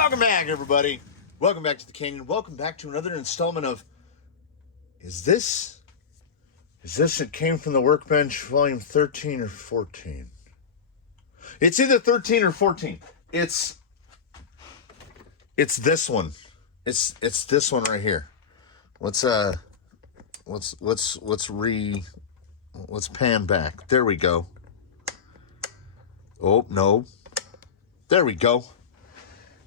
Welcome back, everybody. Welcome back to the Canyon. Welcome back to another installment of Is this It Came from the Workbench, volume 13 or 14? It's either 13 or 14. It's this one. It's this one right here. Let's pan back. There we go. Oh, no. There we go.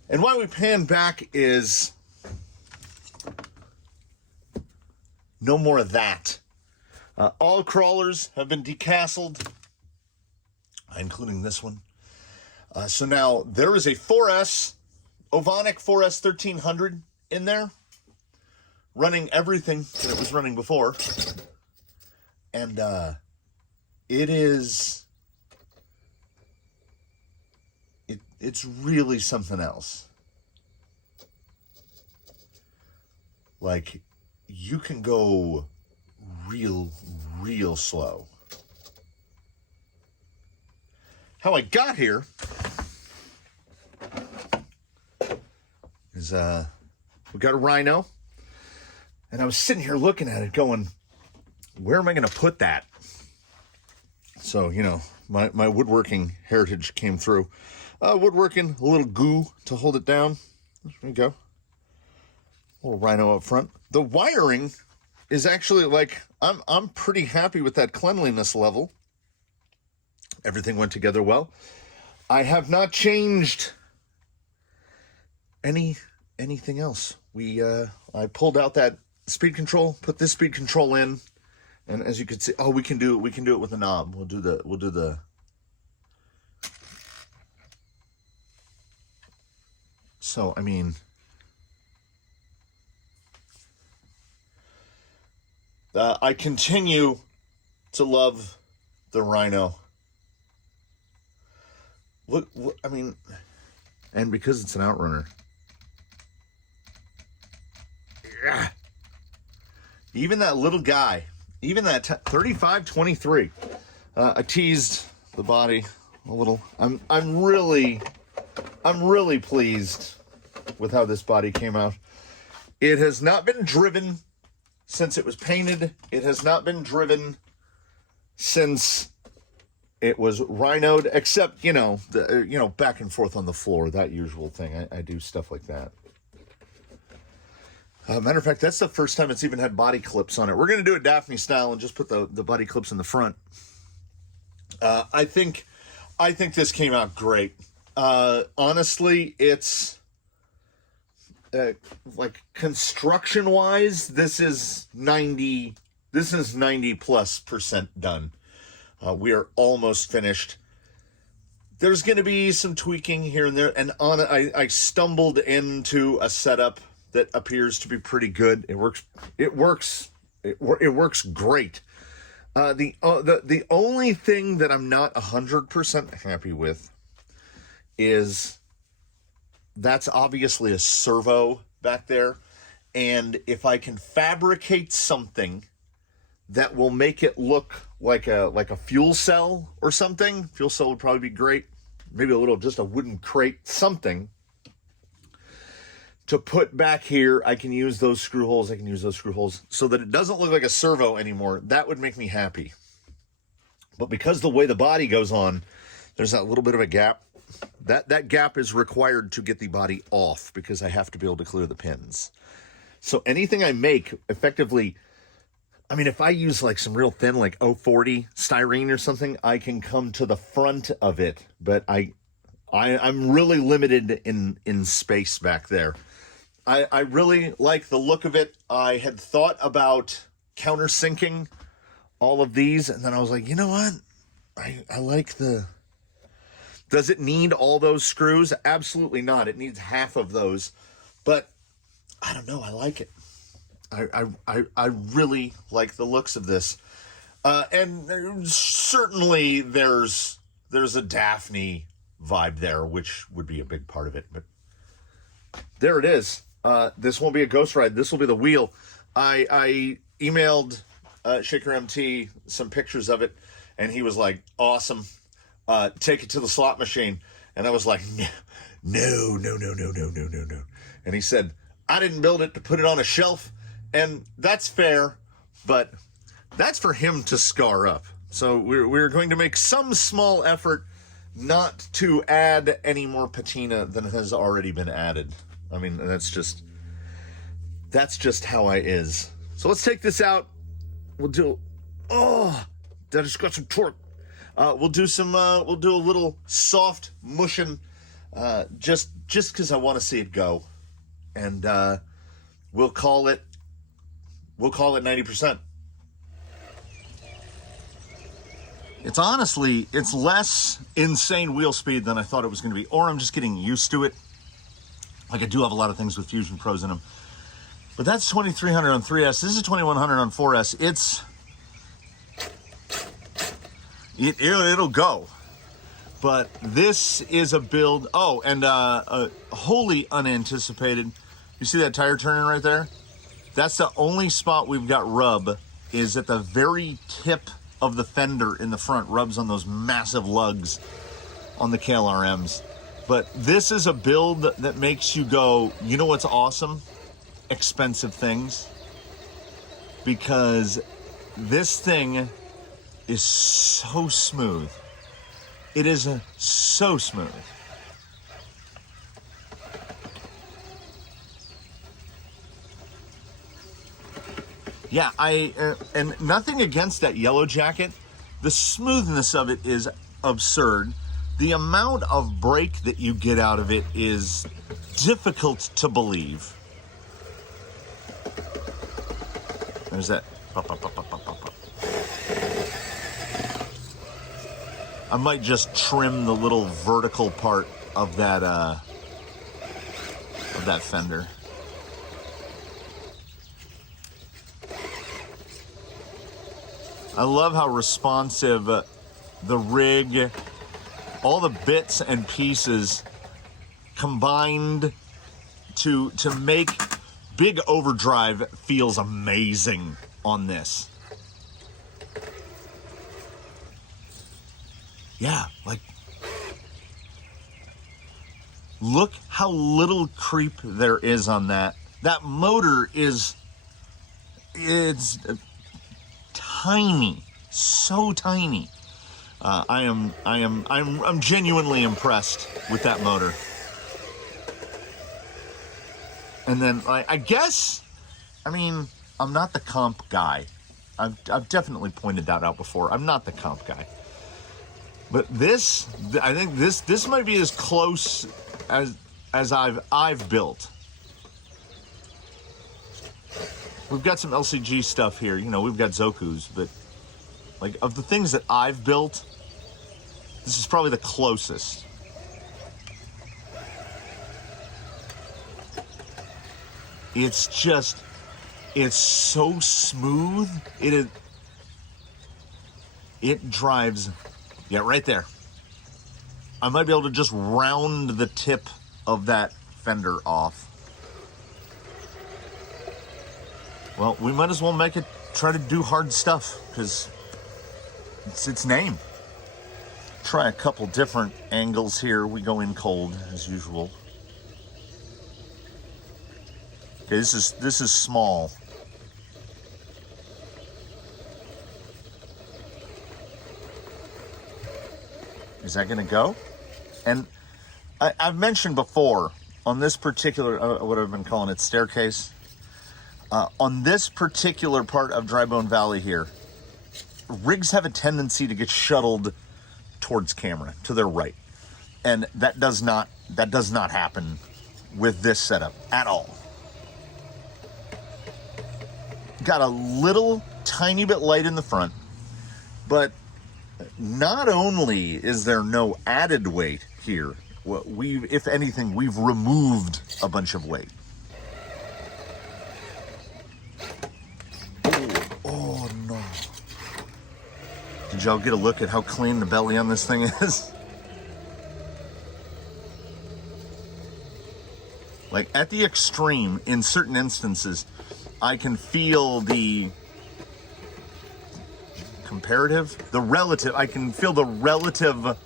And why we pan back is no more of that. All crawlers have been decastled, including this one. So now there is a 4S, Ovonic 4S 1300 in there, running everything that it was running before. And it's really something else. Like, you can go real slow. How I got here is we got a Rhino, and I was sitting here looking at it going, where am I going to put that? So, you know, my woodworking heritage came through. Woodworking, a little goo to hold it down. There we go. A little Rhino up front. The wiring is actually, like, I'm pretty happy with that cleanliness level. Everything went together well. I have not changed anything else. I pulled out that speed control, put this speed control in, and as you can see, we can do it with a knob. We'll do the So, I mean, I continue to love the Rhino. Look, I mean, and because it's an outrunner. Yeah. Even that little guy, even that 3523, I teased the body a little. I'm really pleased with how this body came out. It has not been driven since it was painted. It has not been driven since it was rhinoed, except, back and forth on the floor, that usual thing. I do stuff like that. Matter of fact, that's the first time it's even had body clips on it. We're going to do it Daphne style and just put the body clips in the front. I think this came out great. Honestly, it's like construction wise, this is 90% done. We are almost finished. There's going to be some tweaking here and there, and I stumbled into a setup that appears to be pretty good. It works great. The only thing that I'm not 100% happy with is that's obviously a servo back there, and if I can fabricate something that will make it look like a fuel cell or something, fuel cell would probably be great. Maybe just a wooden crate, something to put back here. I can use those screw holes. So that it doesn't look like a servo anymore. That would make me happy. But because the way the body goes on, there's that little bit of a gap. That gap is required to get the body off because I have to be able to clear the pins. So anything I make, effectively, I mean, if I use like some real thin, like 040 styrene or something, I can come to the front of it. But I'm really limited in space back there. I really like the look of it. I had thought about countersinking all of these, and then I was like, you know what? I like the... Does it need all those screws? Absolutely not. It needs half of those. But I don't know. I like it. I really like the looks of this. And certainly there's a Daphne vibe there, which would be a big part of it. But there it is. This won't be a ghost ride. This will be the wheel. I emailed Shaker MT some pictures of it, and he was like, awesome. Take it to the slot machine. And I was like, no. And he said, I didn't build it to put it on a shelf. And that's fair, but that's for him to scar up. So we're going to make some small effort not to add any more patina than has already been added. I mean, that's just how I is. So let's take this out. We'll do, that just got some torque. We'll do a little soft mushing, just because I want to see it go. And we'll call it 90%. It's less insane wheel speed than I thought it was going to be, or I'm just getting used to it. Like, I do have a lot of things with Fusion Pros in them. But that's 2300 on 3S. This is 2100 on 4S. It'll go. But this is a build. Oh, and wholly unanticipated. You see that tire turning right there? That's the only spot we've got rub, is at the very tip of the fender in the front. Rubs on those massive lugs on the KLRMs. But this is a build that makes you go, you know what's awesome? Expensive things. Because this thing is so smooth. It is so smooth. Yeah, and nothing against that yellow jacket. The smoothness of it is absurd. The amount of brake that you get out of it is difficult to believe. There's that. Pop, pop, pop, pop, pop, pop, pop. I might just trim the little vertical part of that fender. I love how responsive the rig, all the bits and pieces combined to make big overdrive feels amazing on this. Yeah, like, look how little creep there is on that. That motor it's tiny, so tiny. I'm genuinely impressed with that motor. And then I guess, I mean, I'm not the comp guy. I've definitely pointed that out before. I'm not the comp guy. But this, I think this might be as close as I've built. We've got some LCG stuff here. You know, we've got Zokus, but like, of the things that I've built, this is probably the closest. It's so smooth. It drives, yeah, right there. I might be able to just round the tip of that fender off. Well, we might as well make it, try to do hard stuff, because it's its name. Try a couple different angles here. We go in cold, as usual. Okay, this is small. Is that gonna go? And I've mentioned before, on this particular, what I've been calling it, staircase, on this particular part of Dry Bone Valley here, rigs have a tendency to get shuttled towards camera, to their right. And that does not happen with this setup at all. Got a little tiny bit light in the front, but not only is there no added weight here, if anything, we've removed a bunch of weight. Oh no. Did y'all get a look at how clean the belly on this thing is? Like, at the extreme, in certain instances, I can feel the relative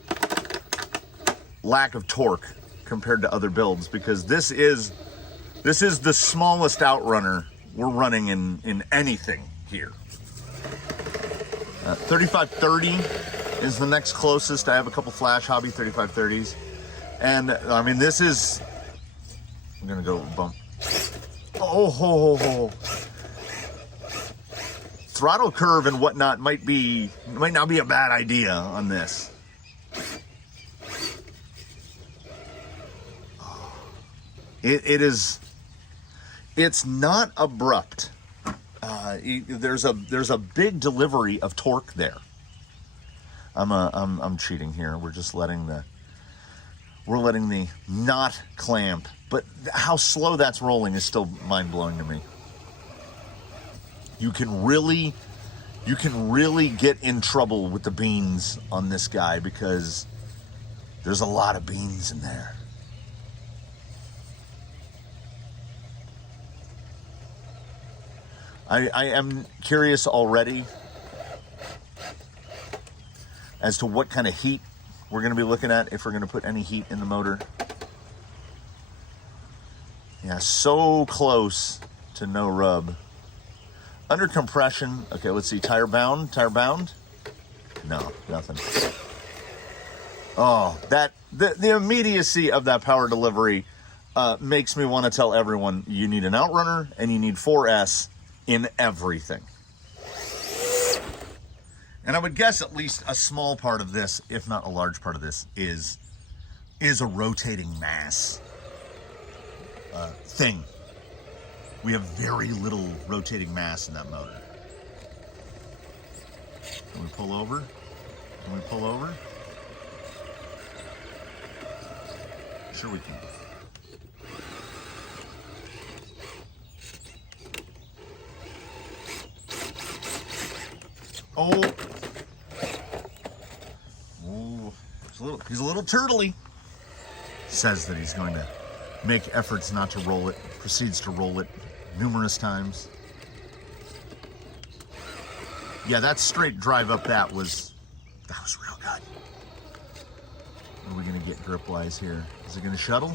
lack of torque compared to other builds, because this is the smallest outrunner we're running in anything here. 3530 is the next closest. I have a couple Flash Hobby 3530s, and I mean, this is, I'm gonna go bump. Oh, ho, ho, ho. Throttle curve and whatnot might not be a bad idea on this. It's not abrupt. There's a big delivery of torque there. I'm cheating here. We're just letting the not clamp, but how slow that's rolling is still mind-blowing to me. You can really get in trouble with the beans on this guy, because there's a lot of beans in there. I am curious already as to what kind of heat we're going to be looking at, if we're going to put any heat in the motor. Yeah, so close to no rub. Under compression, okay, let's see, tire bound? No, nothing. Oh, the immediacy of that power delivery makes me want to tell everyone, you need an outrunner and you need 4S in everything. And I would guess at least a small part of this, if not a large part of this, is a rotating mass thing. We have very little rotating mass in that motor. Can we pull over? Sure we can. Oh, he's a little turtly. Says that he's going to make efforts not to roll it, proceeds to roll it numerous times. Yeah, that straight drive up, that was real good. What are we gonna get grip-wise here? Is it gonna shuttle?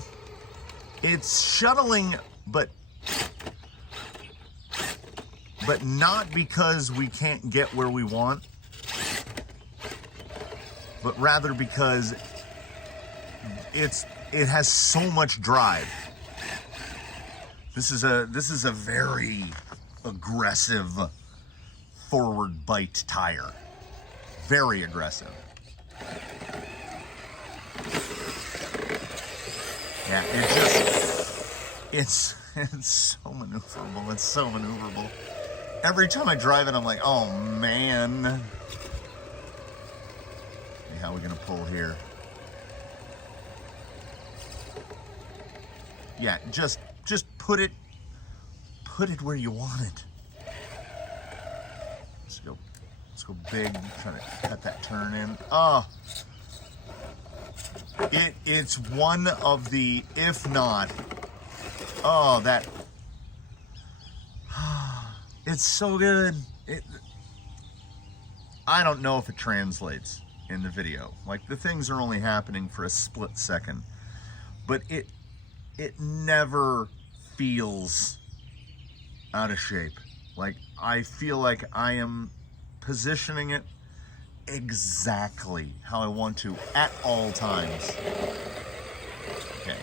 It's shuttling, but not because we can't get where we want, but rather because it has so much drive. This is a very aggressive forward bite tire. Very aggressive. Yeah, it's so maneuverable. It's so maneuverable. Every time I drive it, I'm like, oh man. Okay, how are we gonna pull here? Yeah, just put it where you want it. Let's go big, trying to cut that turn in. Oh, it's one of the, if not, oh, that, it's so good. I don't know if it translates in the video. Like, the things are only happening for a split second, but it never feels out of shape. Like, I feel like I am positioning it exactly how I want to at all times. Okay,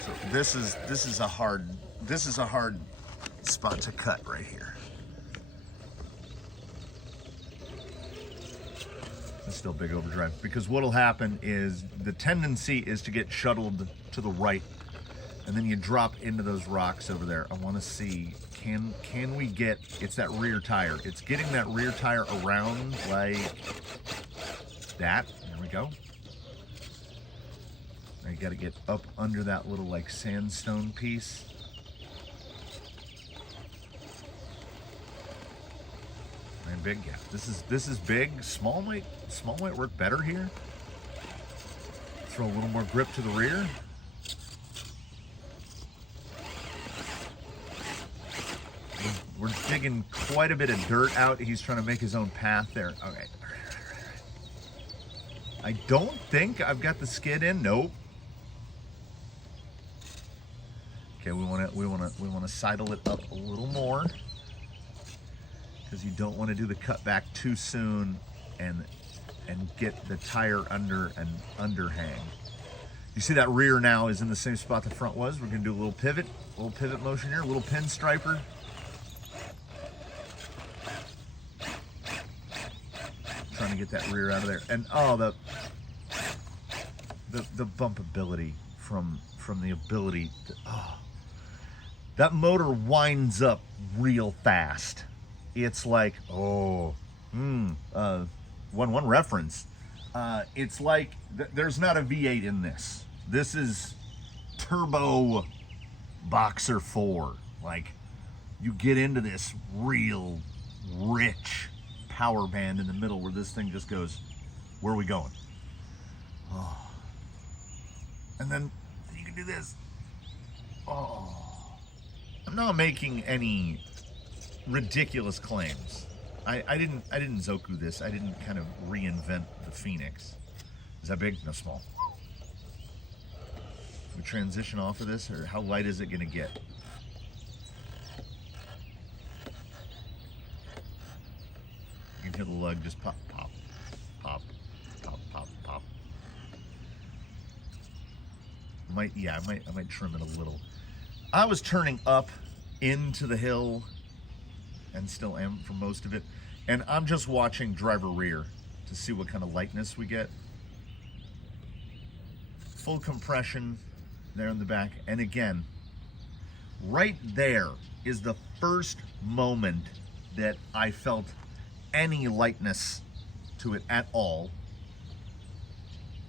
so this is a hard spot to cut right here. It's still big overdrive, because what'll happen is the tendency is to get shuttled to the right, and then you drop into those rocks over there. I want to see, can we get, it's that rear tire. It's getting that rear tire around like that. There we go. Now you got to get up under that little like sandstone piece. And big gap. This is big. Small might work better here. Throw a little more grip to the rear. We're digging quite a bit of dirt out. He's trying to make his own path there. Okay. All right. I don't think I've got the skid in. Nope. Okay, we want to sidle it up a little more, because you don't want to do the cut back too soon and get the tire under an underhang. You see that rear now is in the same spot the front was. We're going to do a little pivot motion here, a little pin striper. Trying to get that rear out of there. And oh, the bumpability from the ability to, oh, that motor winds up real fast. It's like, oh, 1-1 reference. It's like there's not a V8 in this. This is turbo Boxer 4. Like, you get into this real rich power band in the middle where this thing just goes, where are we going? Oh. And then you can do this. Oh. I'm not making any ridiculous claims. I didn't Zoku this. I didn't kind of reinvent the Phoenix. Is that big? No, small. We transition off of this, or how light is it going to get? You can hear the lug just pop, pop, pop, pop, pop, pop. I might trim it a little. I was turning up into the hill, and still am for most of it, and I'm just watching driver rear to see what kind of lightness we get. Full compression there in the back, and again, right there is the first moment that I felt any lightness to it at all.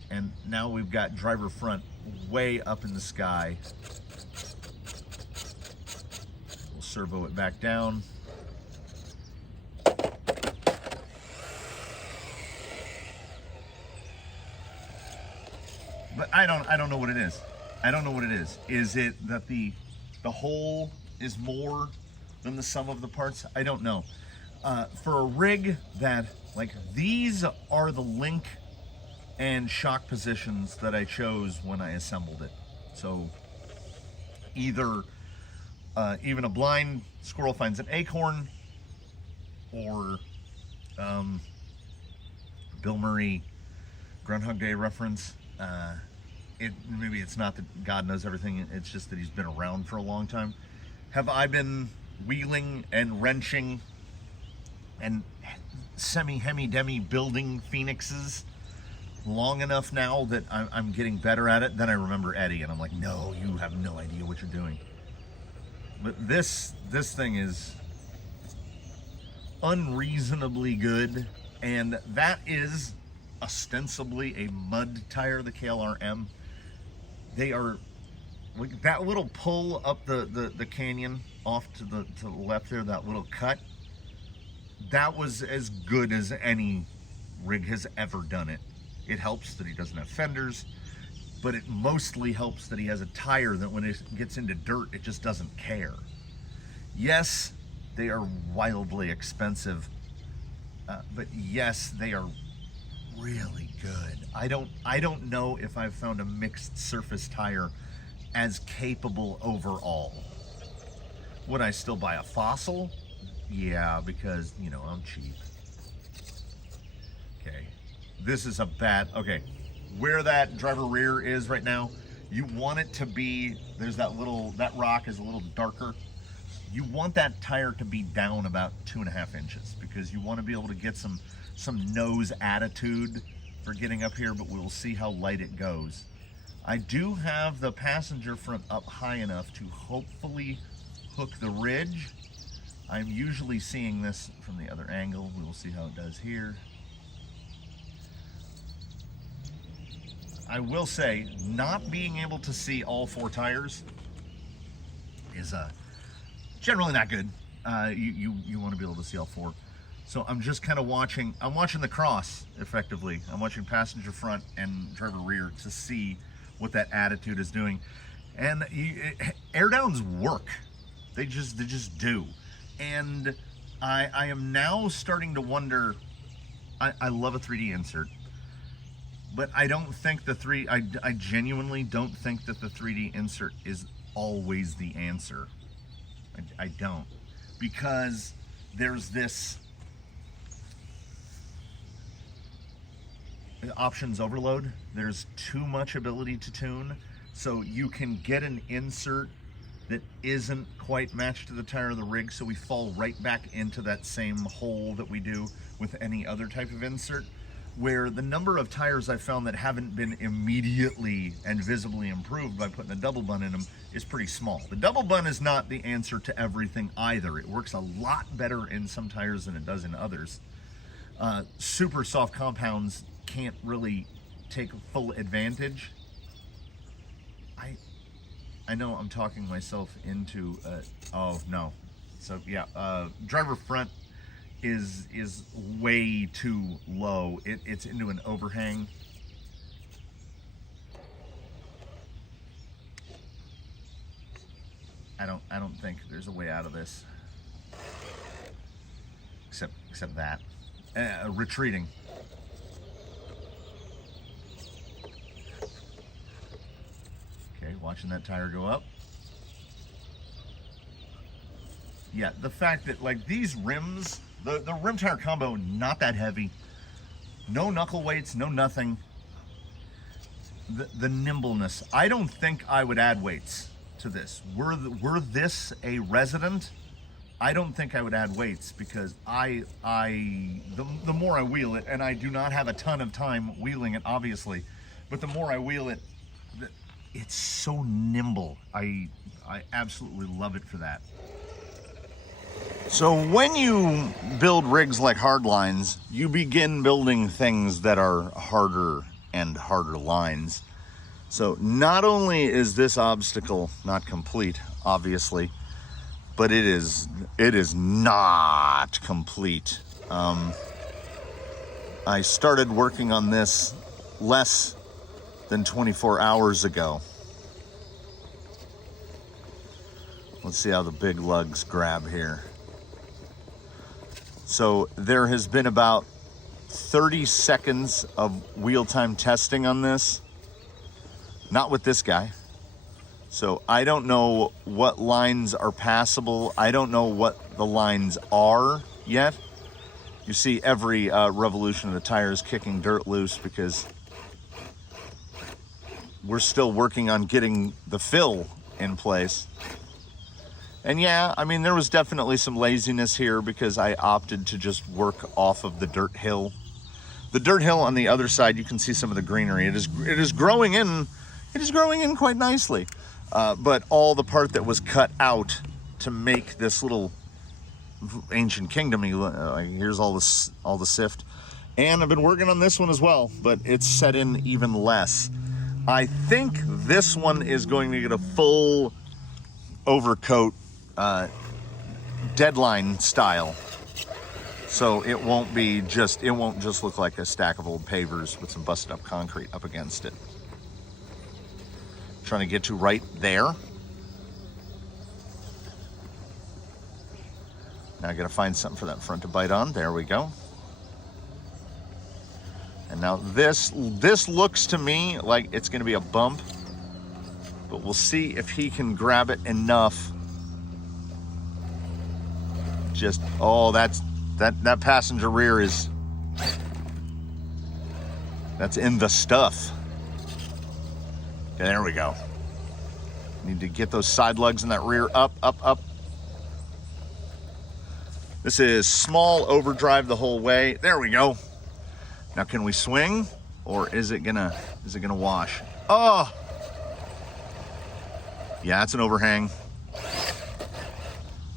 And now we've got driver front way up in the sky. We'll servo it back down. But I don't know what it is. I don't know what it is. Is it that the whole is more than the sum of the parts? I don't know. For a rig that, like, these are the link and shock positions that I chose when I assembled it. So either even a blind squirrel finds an acorn, or Bill Murray Groundhog Day reference. Maybe it's not that God knows everything, it's just that he's been around for a long time. Have I been wheeling and wrenching and hemi-demi building Phoenixes long enough now that I'm getting better at it? Then I remember Eddie, and I'm like, no, you have no idea what you're doing. But this thing is unreasonably good, and that is ostensibly a mud tire, the KLR-M. They are, like, that little pull up the canyon off to the left there, that little cut, that was as good as any rig has ever done it. It helps that he doesn't have fenders, but it mostly helps that he has a tire that when it gets into dirt, it just doesn't care. Yes, they are wildly expensive, but yes, they are really good. I don't know if I've found a mixed surface tire as capable overall. Would I still buy a Fossil? Yeah, because, you know, I'm cheap. Okay, this is a bad, okay, where that driver rear is right now, you want it to be, there's that rock is a little darker. You want that tire to be down about 2.5 inches, because you want to be able to get some nose attitude for getting up here, but we'll see how light it goes. I do have the passenger front up high enough to hopefully hook the ridge. I'm usually seeing this from the other angle. We will see how it does here. I will say, not being able to see all 4 tires is generally not good. You want to be able to see all 4. So I'm just kind of watching, I'm watching the cross, effectively. I'm watching passenger front and driver rear to see what that attitude is doing. And air downs work. They just do. And I am now starting to wonder, I love a 3D insert, but I don't think I genuinely don't think that the 3D insert is always the answer. I don't, because there's this options overload. There's too much ability to tune, so you can get an insert that isn't quite matched to the tire of the rig, so we fall right back into that same hole that we do with any other type of insert, where the number of tires I've found that haven't been immediately and visibly improved by putting a double bun in them is pretty small. The double bun is not the answer to everything either. It works a lot better in some tires than it does in others. Super soft compounds can't really take full advantage. I know I'm talking myself into, oh no. So yeah, driver front is way too low. It's into an overhang. I don't think there's a way out of this. Except that. Retreating. Okay, watching that tire go up. Yeah, the fact that like these rims, the rim tire combo, not that heavy. No knuckle weights, no nothing. The nimbleness. I don't think I would add weights to this. Were this a resident, I don't think I would add weights, because the more I wheel it, and I do not have a ton of time wheeling it, obviously, but the more I wheel it, it's so nimble. I absolutely love it for that. So when you build rigs like hardlines, you begin building things that are harder and harder lines. So not only is this obstacle not complete, obviously, but it is not complete. I started working on this less than 24 hours ago. Let's see how the big lugs grab here. So there has been about 30 seconds of wheel time testing on this. Not with this guy. So I don't know what lines are passable. I don't know what the lines are yet. You see every revolution of the tires kicking dirt loose because we're still working on getting the fill in place. And yeah, I mean, there was definitely some laziness here because I opted to just work off of the dirt hill. The dirt hill on the other side, you can see some of the greenery. It is growing in. It is growing in quite nicely. But all the part that was cut out to make this little ancient kingdom, here's all the sift. And I've been working on this one as well, but it's set in even less. I think this one is going to get a full overcoat, deadline style. So it won't just look like a stack of old pavers with some busted up concrete up against it. Trying to get to right there. Now I gotta find something for that front to bite on. There we go. And now this looks to me like it's gonna be a bump, but we'll see if he can grab it enough. Just, oh, that passenger rear is, that's in the stuff. Okay, there we go. Need to get those side lugs in that rear up, up, up. This is small overdrive the whole way. There we go. Now can we swing, or is it gonna wash? Oh! Yeah, it's an overhang.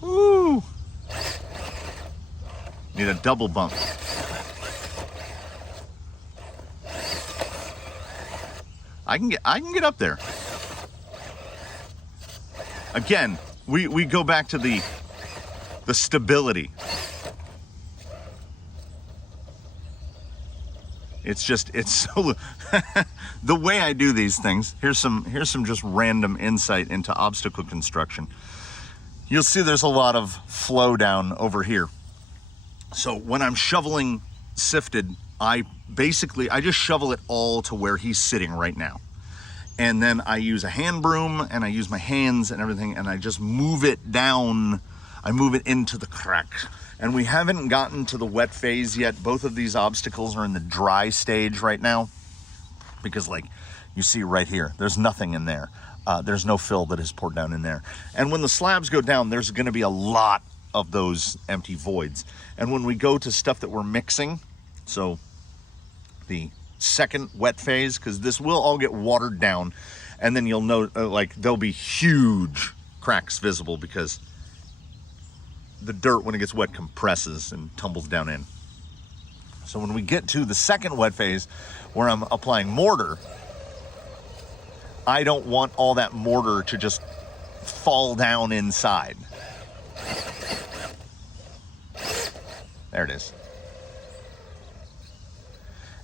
Woo! Need a double bump. I can get up there. Again, we go back to the stability. It's so the way I do these things. Here's some just random insight into obstacle construction. You'll see there's a lot of flow down over here. So when I'm shoveling sifted, I just shovel it all to where he's sitting right now. and then I use a hand broom and I use my hands and everything, and I just move it down. I move it into the cracks. And we haven't gotten to the wet phase yet. Both of these obstacles are in the dry stage right now, because like you see right here, there's nothing in there. There's no fill that is poured down in there. And when the slabs go down, there's gonna be a lot of those empty voids. And when we go to stuff that we're mixing, so the second wet phase, because this will all get watered down, and then you'll know like there'll be huge cracks visible, because the dirt, when it gets wet, compresses and tumbles down in. So when we get to the second wet phase, where I'm applying mortar, I don't want all that mortar to just fall down inside. There it is.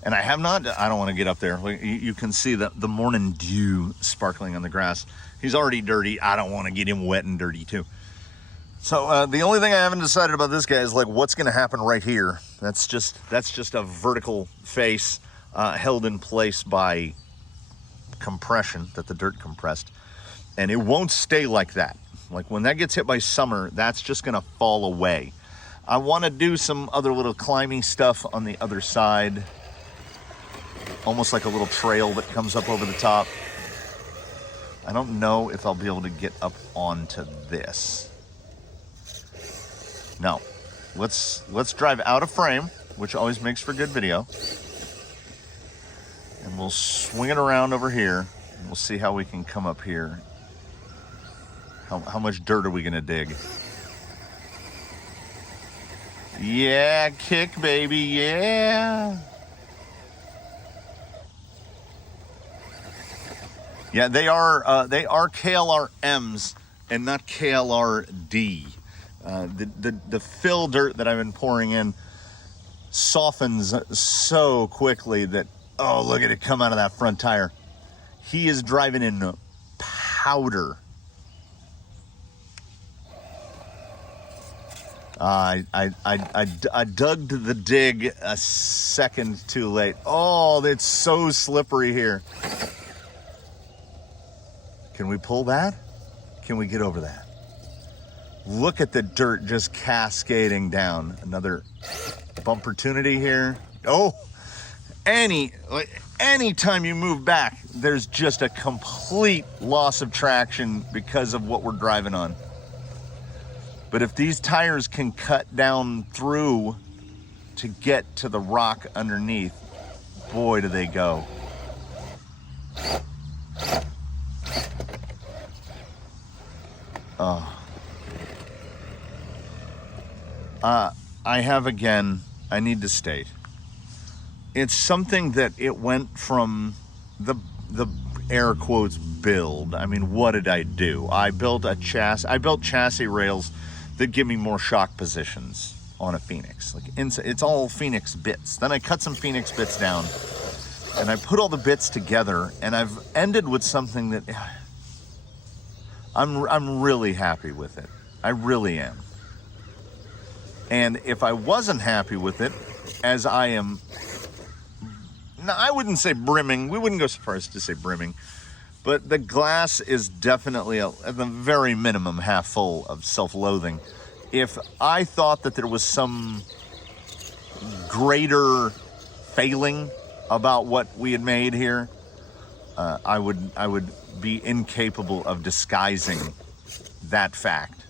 And I don't want to get up there. You can see the morning dew sparkling on the grass. He's already dirty. I don't want to get him wet and dirty too. So the only thing I haven't decided about this guy is like what's going to happen right here. That's just a vertical face held in place by compression, that the dirt compressed, and it won't stay like that. Like when that gets hit by summer, that's just going to fall away. I want to do some other little climbing stuff on the other side, almost like a little trail that comes up over the top. I don't know if I'll be able to get up onto this. No, let's drive out of frame, which always makes for good video. And we'll swing it around over here, and we'll see how we can come up here. How much dirt are we gonna dig? Yeah, kick, baby, yeah. Yeah, they are KLR-Ms and not KLR-D. The fill dirt that I've been pouring in softens so quickly that, oh, look at it come out of that front tire. He is driving in powder. I dug the dig a second too late. Oh, it's so slippery here. Can we pull that? Can we get over that? Look at the dirt just cascading down. Another bumpertunity here. Oh, anytime you move back, there's just a complete loss of traction because of what we're driving on. But if these tires can cut down through to get to the rock underneath, boy, do they go. Oh. I need to state, it's something that it went from the air quotes build. I mean, what did I do? I built chassis rails that give me more shock positions on a Phoenix. Like it's all Phoenix bits. Then I cut some Phoenix bits down and I put all the bits together, and I've ended with something that I'm really happy with it. I really am. And if I wasn't happy with it, as I am, now I wouldn't say brimming, we wouldn't go so far as to say brimming, but the glass is definitely at the very minimum half full of self-loathing. If I thought that there was some greater failing about what we had made here, I would be incapable of disguising that fact.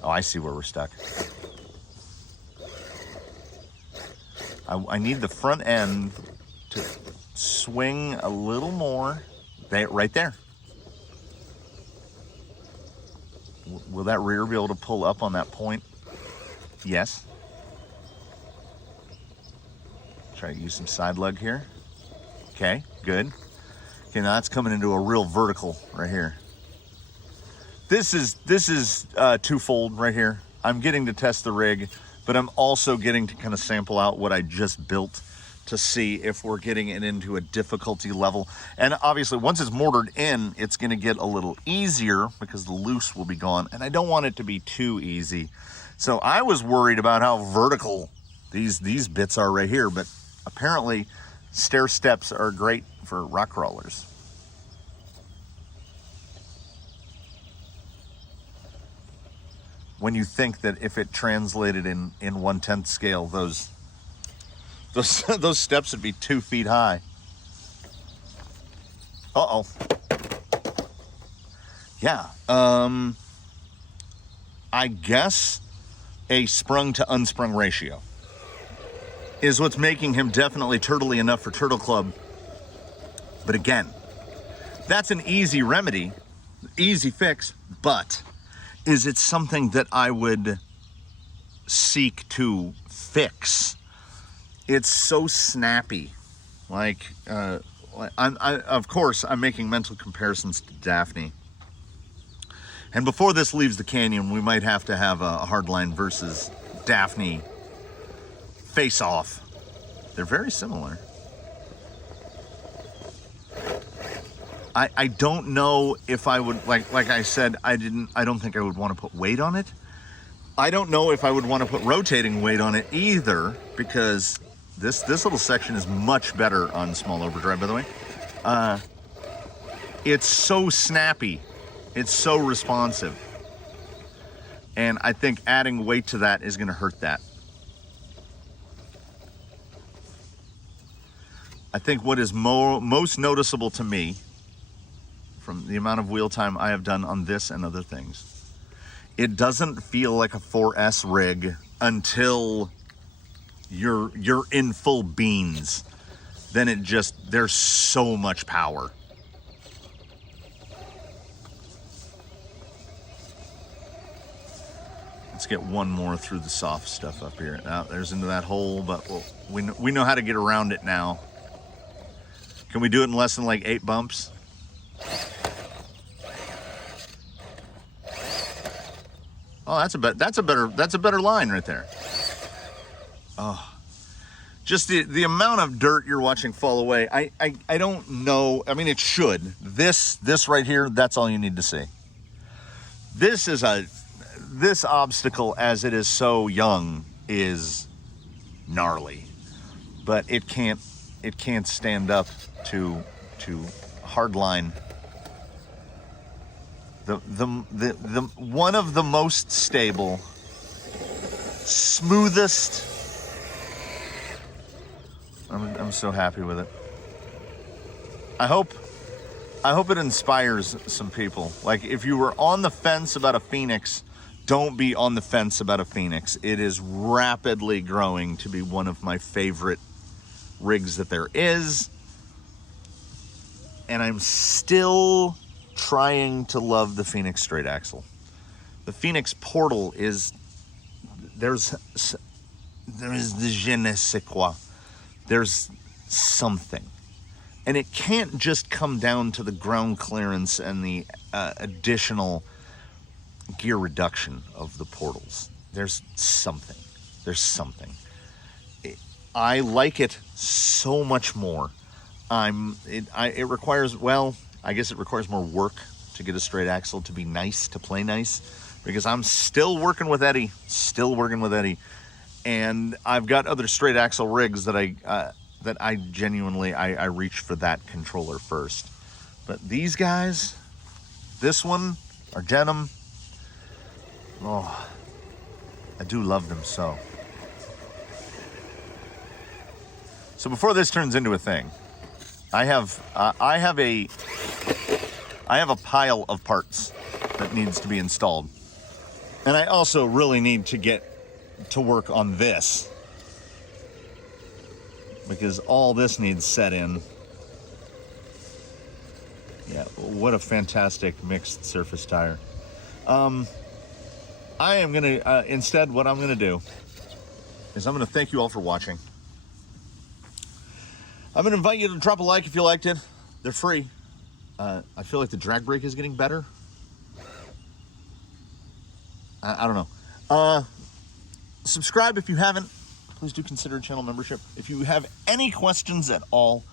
Oh, I see where we're stuck. I need the front end to swing a little more. Right there. Will that rear be able to pull up on that point? Yes. Try to use some side lug here. Okay, good. Okay, now that's coming into a real vertical right here. This is twofold right here. I'm getting to test the rig, but I'm also getting to kind of sample out what I just built to see if we're getting it into a difficulty level. And obviously once it's mortared in, it's gonna get a little easier because the loose will be gone, and I don't want it to be too easy. So I was worried about how vertical these bits are right here, but apparently stair steps are great for rock crawlers. When you think that if it translated in 1/10 scale, those steps would be 2 feet high. Uh-oh. Yeah. I guess a sprung to unsprung ratio is what's making him definitely turtly enough for Turtle Club. But again, that's an easy remedy, easy fix, but is it something that I would seek to fix? It's so snappy. Like, of course, I'm making mental comparisons to Daphne. And before this leaves the canyon, we might have to have a Hardline versus Daphne face-off. They're very similar. I don't know if I would, like I said, I don't think I would want to put weight on it. I don't know if I would want to put rotating weight on it either, because this little section is much better on small overdrive, by the way. It's so snappy. It's so responsive. And I think adding weight to that is going to hurt that. I think what is most noticeable to me from the amount of wheel time I have done on this and other things, it doesn't feel like a 4S rig until you're in full beans. Then there's so much power. Let's get one more through the soft stuff up here. Now there's into that hole, but we know how to get around it now. Can we do it in less than like 8 bumps? Oh, that's a better line right there. Oh, just the amount of dirt you're watching fall away. I don't know. I mean, it should. This right here, that's all you need to see. This obstacle, as it is so young, is gnarly, but it can't stand up to Hardline. The one of the most stable, smoothest. I'm so happy with it. I hope it inspires some people. Like, if you were on the fence about a Phoenix, don't be on the fence about a Phoenix. It is rapidly growing to be one of my favorite rigs that there is. And I'm still trying to love the Phoenix straight axle. The Phoenix portal there's the je ne sais quoi. There's something. And it can't just come down to the ground clearance and the additional gear reduction of the portals. There's something. I like it so much more. It requires, well, I guess it requires more work to get a straight axle to be nice, to play nice, because I'm still working with Eddie, and I've got other straight axle rigs that I genuinely reach for that controller first. But these guys, this one, Argenum, oh, I do love them so. So before this turns into a thing, I have a pile of parts that needs to be installed. And I also really need to get to work on this, because all this needs set in. Yeah, what a fantastic mixed surface tire. I am gonna, instead, what I'm gonna do is I'm gonna thank you all for watching. I'm gonna invite you to drop a like if you liked it. They're free. I feel like the drag brake is getting better. I don't know. Subscribe if you haven't. Please do consider channel membership. If you have any questions at all,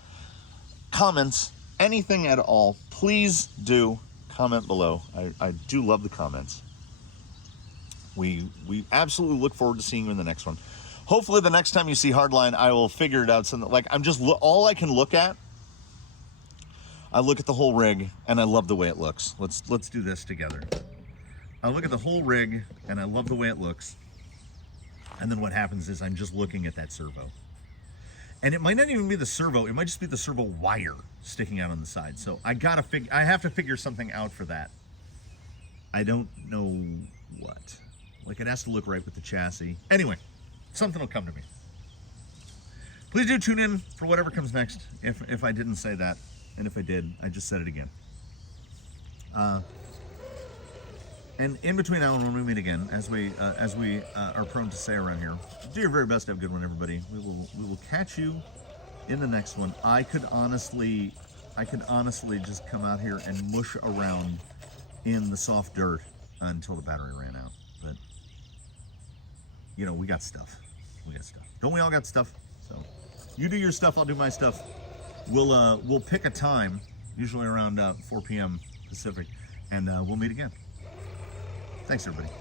comments, anything at all, please do comment below. I do love the comments. We absolutely look forward to seeing you in the next one. Hopefully the next time you see Hardline, I will figure it out something like all I can look at I look at the whole rig and I love the way it looks. Let's do this together. I look at the whole rig and I love the way it looks. And then what happens is I'm just looking at that servo. And it might not even be the servo, it might just be the servo wire sticking out on the side. So I have to figure something out for that. I don't know what. Like, it has to look right with the chassis. Anyway, something will come to me. Please do tune in for whatever comes next, if I didn't say that. And if I did, I just said it again. And in between now and when we meet again, as we are prone to say around here, do your very best to have a good one, everybody. We will catch you in the next one. I could honestly just come out here and mush around in the soft dirt until the battery ran out. But you know, we got stuff. Don't we all got stuff? So you do your stuff, I'll do my stuff. We'll pick a time, usually around 4 p.m. Pacific, and we'll meet again. Thanks, everybody.